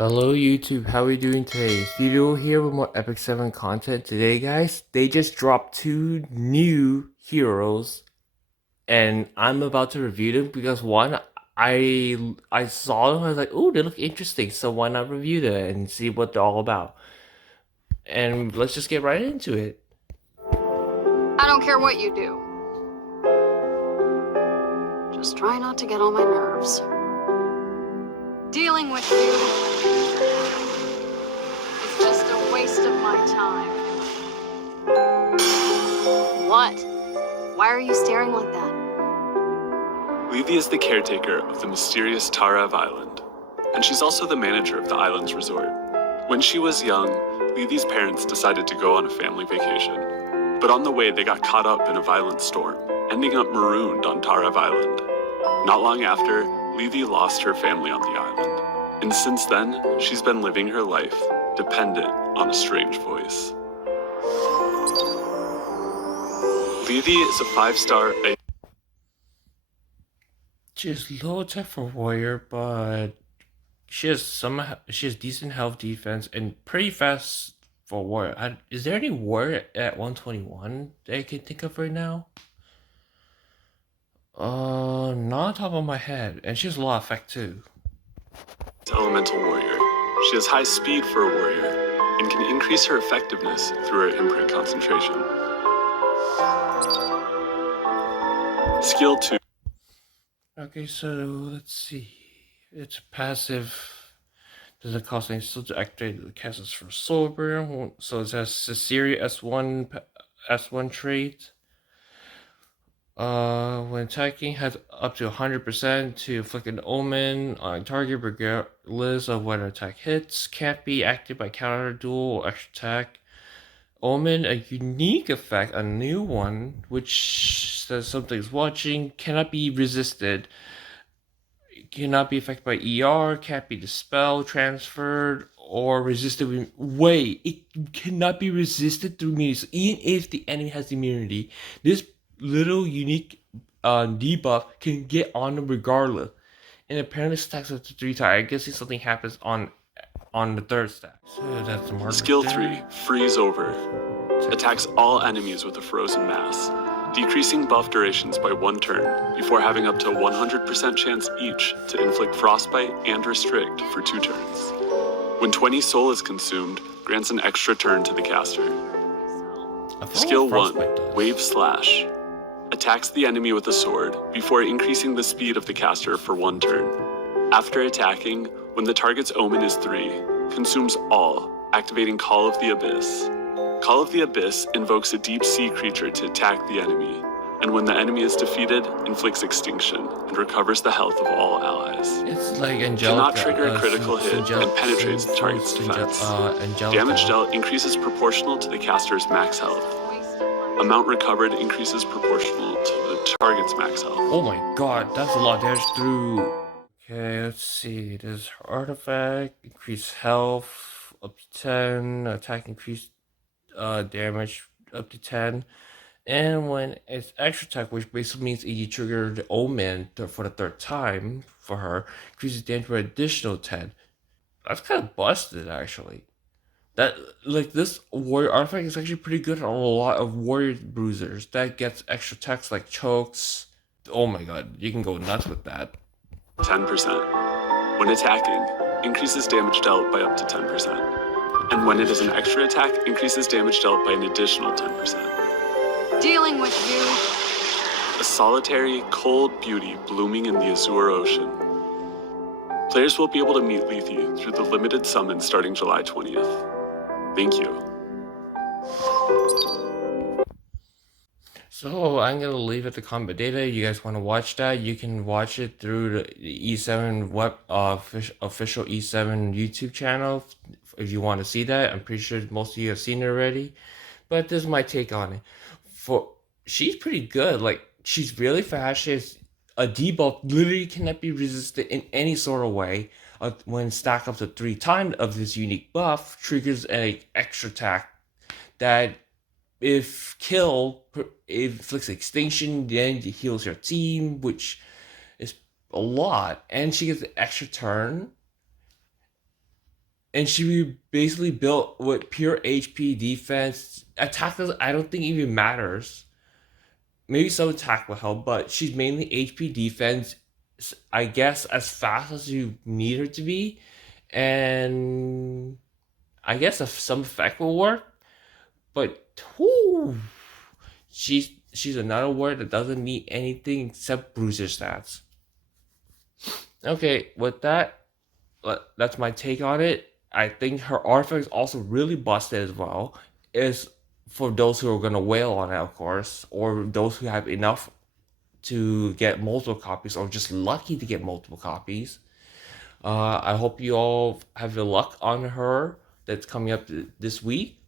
Hello YouTube, how are we doing today? Studio here with more Epic 7 content. Today guys, they just dropped two new heroes and I'm about to review them because one, I saw them, I was like, oh, they look interesting, so why not review them and see what they're all about. And let's just get right into it. I don't care what you do. Just try not to get on my nerves. Dealing with you is just a waste of my time. What? Why are you staring like that? Levy is the caretaker of the mysterious Tarav Island, and she's also the manager of the island's resort. When she was young, Levy's parents decided to go on a family vacation, but on the way they got caught up in a violent storm, ending up marooned on Tarav Island. Not long after, Levy lost her family on the island, and since then, she's been living her life dependent on a strange voice. Levy is a 5-star. She's low tech for warrior, but she has decent health defense and pretty fast for warrior. Is there any warrior at 121 that I can think of right now? Not on top of my head, and she has a lot of effect too. Elemental warrior. She has high speed for a warrior and can increase her effectiveness through her imprint concentration. Skill 2. Okay, so let's see. It's passive. Doesn't cost any skill to activate the casters for Sober. So it has Caesarea S1 trait. When attacking, has up to 100% to inflict an omen on target regardless of whether attack hits. Can't be activated by counter duel or extra attack. Omen, a unique effect, a new one, which says something's watching, cannot be resisted. Cannot be affected by ER, can't be dispelled, transferred, or resisted. Wait, it cannot be resisted through immunity. So even if the enemy has immunity, this little unique debuff can get on them regardless. And apparently stacks up to 3 times. I guess if something happens on the third stack. So that's the marker. Skill 3, Freeze Over. Attacks all enemies with a frozen mass, decreasing buff durations by 1 turn, before having up to 100% chance each to inflict Frostbite and Restrict for 2 turns. When 20 soul is consumed, grants an extra turn to the caster. Skill 1, Wave Slash. Attacks the enemy with a sword, before increasing the speed of the caster for 1 turn. After attacking, when the target's omen is 3, consumes all, activating Call of the Abyss. Call of the Abyss invokes a deep sea creature to attack the enemy, and when the enemy is defeated, inflicts extinction and recovers the health of all allies. It's like Angelica. Cannot trigger a critical hit and penetrates the target's defense. Damage dealt increases proportional to the caster's max health. Amount recovered increases proportional to the target's max health. Oh my god, that's a lot of damage through. Okay, let's see. There's artifact, increased health up to 10, attack increased damage up to 10. And when it's extra attack, which basically means you trigger the omen for the 3rd time for her, increases damage by additional 10. That's kind of busted actually. That, like, this warrior artifact is actually pretty good on a lot of warrior bruisers. That gets extra attacks like chokes. Oh my god, you can go nuts with that. 10%. When attacking, increases damage dealt by up to 10%. And when it is an extra attack, increases damage dealt by an additional 10%. Dealing with you. A solitary, cold beauty blooming in the Azure Ocean. Players will be able to meet Lethe through the limited summon starting July 20th. Thank you. So I'm gonna leave it to combat data. You guys want to watch that? You can watch it through the E7 web official E7 YouTube channel if you want to see that. I'm pretty sure most of you have seen it already, but this is my take on it. She's pretty good. Like, she's really fast. She has a debuff literally cannot be resisted in any sort of way. When stacked up to 3 times of this unique buff, triggers an extra attack that, if killed, inflicts extinction, then it heals your team, which, a lot, and she gets an extra turn. and she basically built with pure HP defense. Attack does I don't think even matters. Maybe some attack will help, but she's mainly HP defense. I guess as fast as you need her to be, and I guess if some effect will work. But whoo, she's another word that doesn't need anything except bruiser stats. Okay, with that, that's my take on it. I think her artifact is also really busted as well. Is for those who are gonna wail on it, of course, or those who have enough to get multiple copies, or just lucky to get multiple copies. I hope you all have the luck on her that's coming up this week.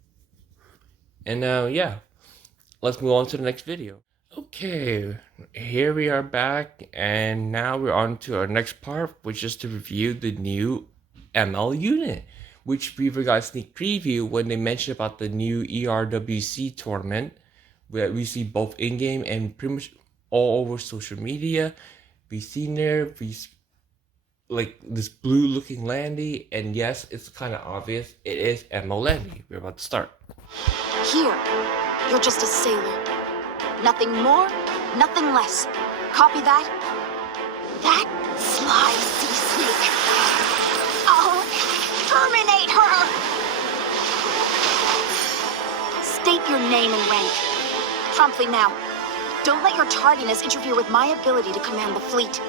And yeah, let's move on to the next video. Okay, here we are back, and now we're on to our next part, which is to review the new ML unit, which we got a sneak preview when they mentioned about the new ERWC tournament, where we see both in-game and pretty much all over social media. We've seen there, like this blue looking Landy, and yes, it's kind of obvious, it is ML Landy. We're about to start. Here, you're just a sailor. Nothing more, nothing less. Copy that? That sly sea snake. I'll terminate her! State your name and rank. Promptly now. Don't let your tardiness interfere with my ability to command the fleet.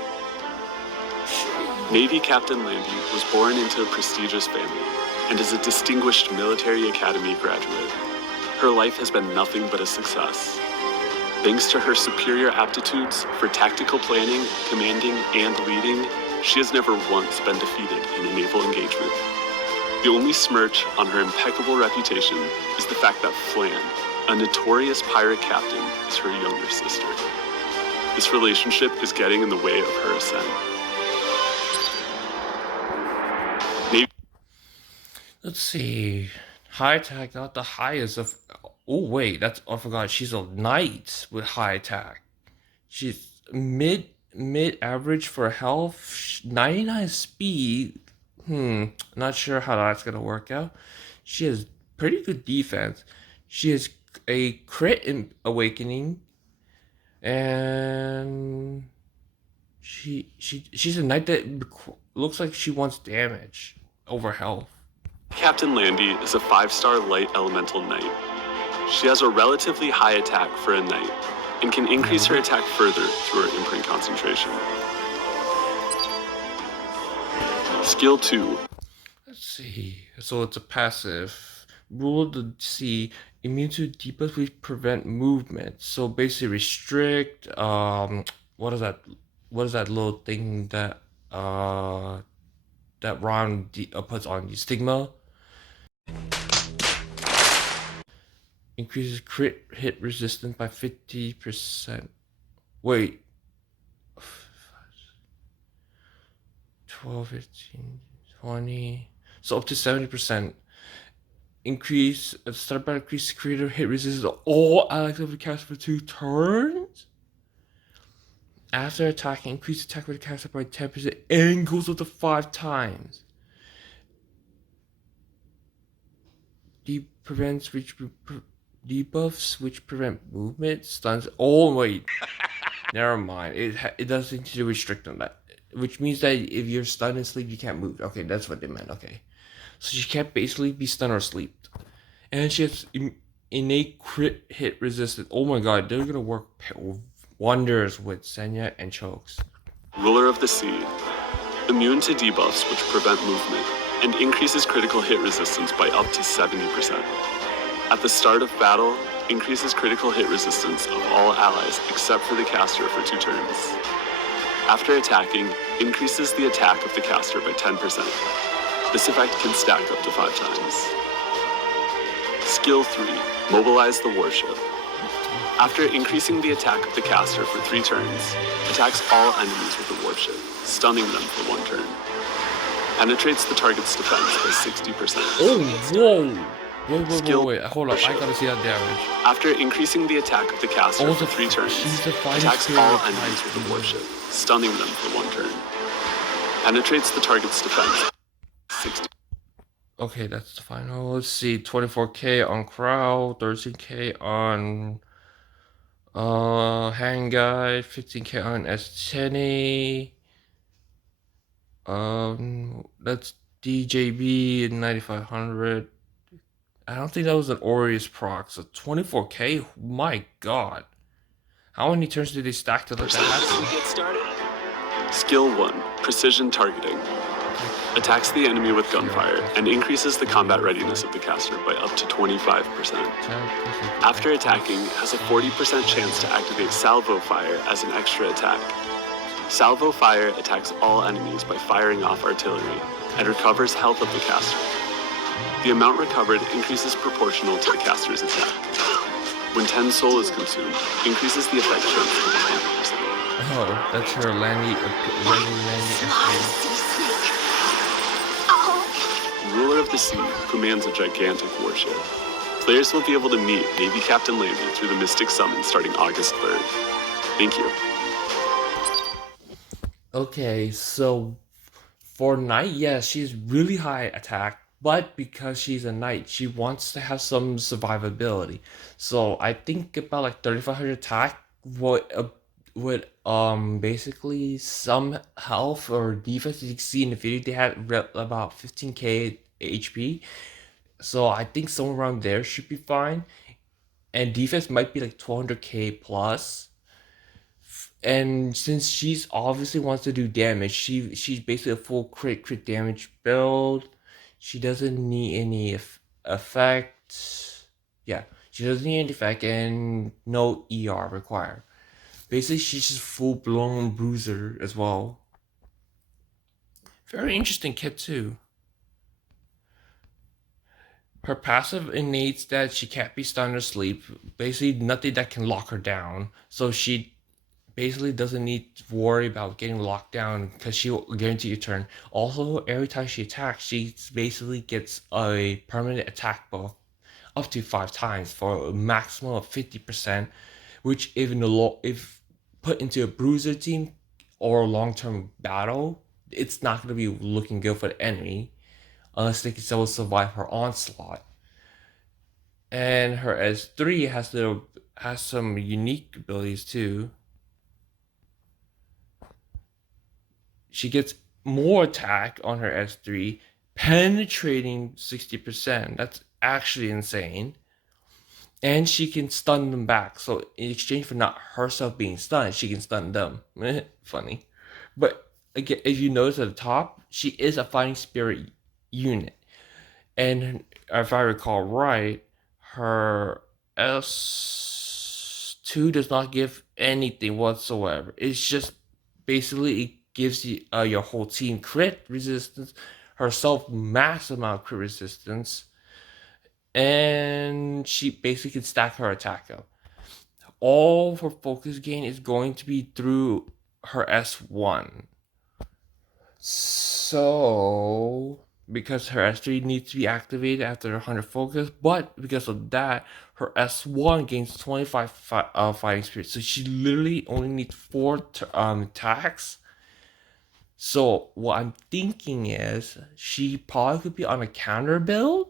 Navy Captain Landy was born into a prestigious family and is a distinguished military academy graduate. Her life has been nothing but a success. Thanks to her superior aptitudes for tactical planning, commanding, and leading, she has never once been defeated in a naval engagement. The only smirch on her impeccable reputation is the fact that Flan, a notorious pirate captain, is her younger sister. This relationship is getting in the way of her ascent. Let's see. High attack, not the highest of. Oh wait, I forgot. She's a knight with high attack. She's mid average for health, 99 speed. Not sure how that's gonna work out. She has pretty good defense. She has a crit in awakening, and she's a knight that looks like she wants damage over health. Captain Landy is a 5-star light elemental knight. She has a relatively high attack for a knight, and can increase her attack further through her imprint concentration. Skill 2. Let's see. So it's a passive. Rule of the sea. Immune to debuffs which prevent movement. So basically restrict. What is that? What is that little thing that that Ron puts on you? Stigma. Increases crit hit resistance by 50%. Wait. 12, 15, 20. So up to 70%. Increase start by increase creator hit resistance to all allies of the caster for 2 turns. After attacking, increase attack with the caster by 10% and goes up to 5 times. Prevents which debuffs which prevent movement, stuns. Oh wait, never mind. It doesn't to restrict on that, which means that if you're stunned and sleep, you can't move. Okay, that's what they meant. Okay, so she can't basically be stunned or sleep, and she has innate crit hit resistance. Oh my god, they're gonna work wonders with Senya and Chokes. Ruler of the Sea. Immune to debuffs which prevent movement, and increases critical hit resistance by up to 70%. At the start of battle, increases critical hit resistance of all allies except for the caster for 2 turns. After attacking, increases the attack of the caster by 10%. This effect can stack up to 5 times. Skill 3, Mobilize the Warship. After increasing the attack of the caster for 3 turns, attacks all enemies with the warship, stunning them for 1 turn. Penetrates the target's defense by 60%. Oh, whoa. Wait, hold up, I gotta see that damage. After increasing the attack of the caster for 3 turns, attacks all enemies with the warship, stunning them for 1 turn. Penetrates the target's defense by 60%. Okay, that's the final. Let's see, 24K on Crow, 13K on Hang Guy, 15K on S10. That's DJB 9500. I don't think that was an Aureus proc. So 24K. My God, how many turns did they stack to let that happen? Get started. Skill 1, Precision Targeting. Attacks the enemy with gunfire and increases the combat readiness of the caster by up to 25%. After attacking, has a 40% chance to activate Salvo Fire as an extra attack. Salvo Fire attacks all enemies by firing off artillery and recovers health of the caster. The amount recovered increases proportional to the caster's attack. When 10 soul is consumed, increases the effect chance to 20%. Oh, that's her Landy. Ruler of the Sea commands a gigantic warship. Players will be able to meet Navy Captain Landy through the Mystic Summon starting August 3rd. Thank you. Okay, so for Knight, yes, she's really high attack, but because she's a Knight, she wants to have some survivability. So I think about like 3500 attack would basically some health or defense. You can see in the video they had about 15k HP. So I think somewhere around there should be fine. And defense might be like 200k plus. And since she's obviously wants to do damage, she's basically a full crit damage build. She doesn't need any effect. Yeah, she doesn't need any effect and no ER required. Basically, she's just full blown bruiser as well. Very interesting kit too. Her passive innates that she can't be stunned or sleep. Basically, nothing that can lock her down. So she basically doesn't need to worry about getting locked down because she will guarantee a turn. Also, every time she attacks, she basically gets a permanent attack buff up to 5 times for a maximum of 50%, which if put into a bruiser team or long-term battle, it's not going to be looking good for the enemy unless they can still survive her onslaught. And her S3 has some unique abilities too. She gets more attack on her S3, penetrating 60%. That's actually insane. And she can stun them back. So in exchange for not herself being stunned, she can stun them. Funny. But again, if you notice at the top, she is a fighting spirit unit. And if I recall right, her S2 does not give anything whatsoever. It's just basically it gives you your whole team crit resistance, herself massive amount of crit resistance, and she basically can stack her attack up. All her focus gain is going to be through her S1. So because her S3 needs to be activated after 100 focus, but because of that, her S1 gains 25 fighting spirit. So she literally only needs 4 attacks. So what I'm thinking is she probably could be on a counter build.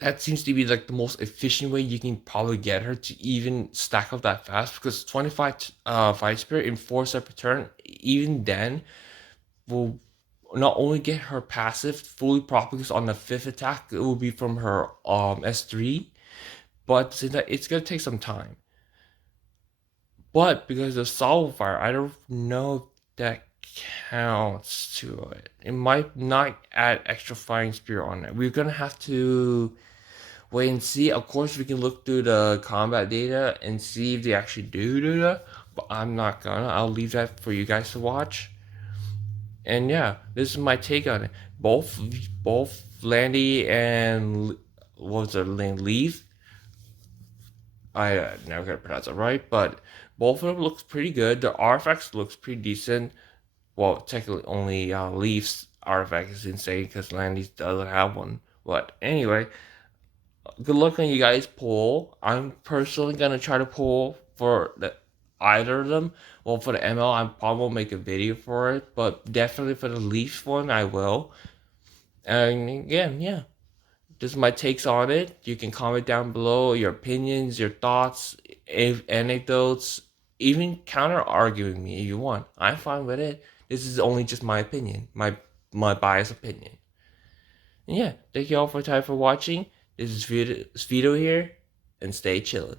That seems to be like the most efficient way you can probably get her to even stack up that fast, because 25 fight spirit in 4 separate turn, even then, will not only get her passive fully propagates on the 5th attack, it will be from her S3, but since that it's gonna take some time. But because of Salvo Fire, I don't know if that counts to it. It might not add extra fighting spirit on it. We're gonna have to wait and see. Of course, we can look through the combat data and see if they actually do that, but I'm not gonna. I'll leave that for you guys to watch. And yeah, this is my take on it. Both Landy and what was her name, Leaf. I never gonna pronounce it right, but both of them looks pretty good. The artifacts looks pretty decent. Well, technically only Leaf's artifact is insane because Landy doesn't have one. But anyway, good luck on you guys pull. I'm personally gonna try to pull for either of them. Well, for the ML, I probably will make a video for it, but definitely for the Leafs one, I will. And again, yeah, this is my takes on it. You can comment down below your opinions, your thoughts, anecdotes, even counter arguing me if you want. I'm fine with it. This is only just my opinion, my biased opinion. And yeah, thank you all for time for watching. This is Vito here, and stay chillin'.